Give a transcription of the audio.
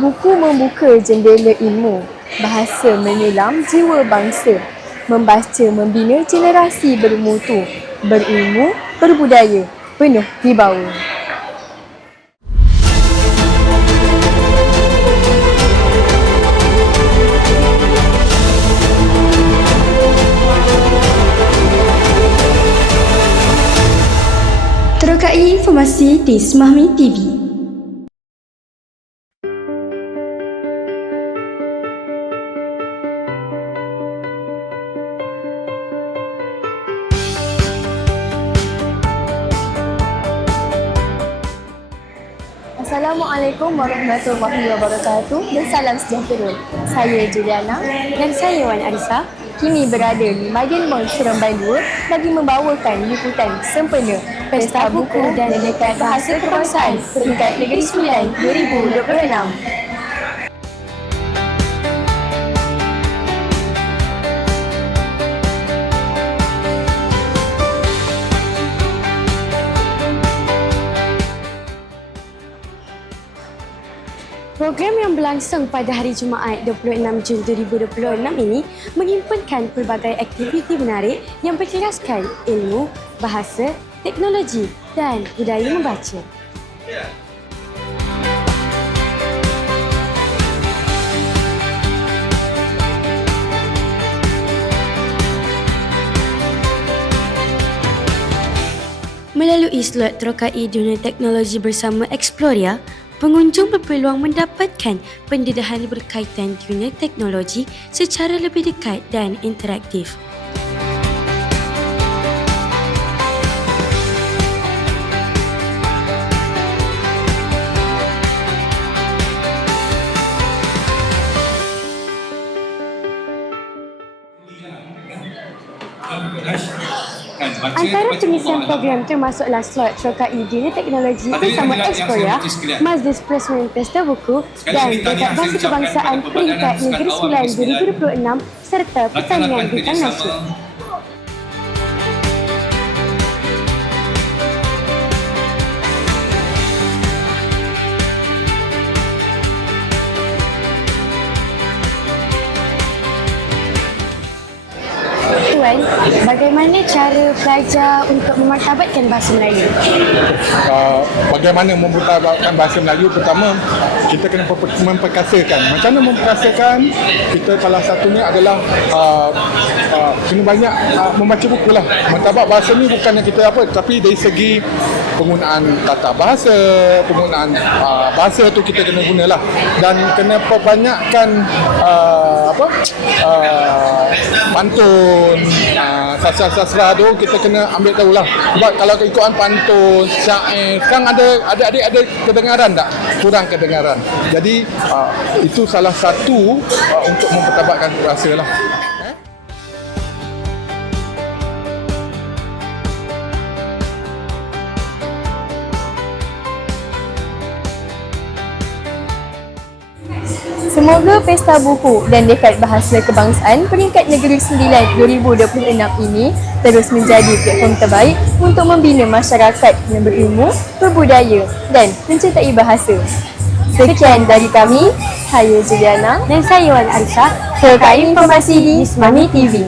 Buku membuka jendela ilmu, bahasa menyelam jiwa bangsa, membaca membina generasi bermutu, berilmu, berbudaya, penuh wibawa. Terokai informasi di Semahmi TV. Assalamualaikum warahmatullahi wabarakatuh dan salam sejahtera. Saya Juliana Dan saya Wan Arisa. kini berada di Madin Mall Seremban 2 bagi membawakan liputan sempena Pesta Buku dan Dekat Bahasa Kebangsaan Peringkat Negeri Sembilan 2026. Program yang berlangsung pada hari Jumaat 26 Jun 2026 ini menghimpunkan pelbagai aktiviti menarik yang berceraskan ilmu, bahasa, teknologi dan budaya membaca. Melalui slot Terokai Dunia Teknologi bersama Exploria, pengunjung berpeluang mendapatkan pendedahan berkaitan dunia teknologi secara lebih dekat dan interaktif. Antara pengisian program termasuklah slot Terokai Dunia Teknologi bersama Exploria, Majlis Persatuan Pesta Buku dan Dekat Bahasa Kebangsaan Peringkat Negeri Sembilan 2026 serta pertandingan bintang nasyid. Tuan, bagaimana cara pelajar untuk memartabatkan bahasa Melayu? Bagaimana memutarbatkan bahasa Melayu? Pertama, kita kena memperkasakan. Macam mana memperkasakan? Kita salah satunya adalah kena banyak membaca buku lah. Martabat bahasa ni bukannya kita apa, tapi dari segi penggunaan tata bahasa, penggunaan bahasa tu kita kena gunalah, dan kena perbanyakkan pantun, sastra-sastra tu kita kena ambil tahulah. Sebab kalau ikutkan pantun, syair, sekarang ada kedengaran tak? Kurang kedengaran. Jadi itu salah satu untuk mempertabatkan bahasa lah. Semoga Pesta Buku dan Dekat Bahasa Kebangsaan Peringkat Negeri Sembilan 2026 ini terus menjadi platform terbaik untuk membina masyarakat yang berilmu, berbudaya dan mencintai bahasa. Sekian dari kami, saya Juliana Dan saya Wan Arisa. Terokai Informasi di Semahmi TV.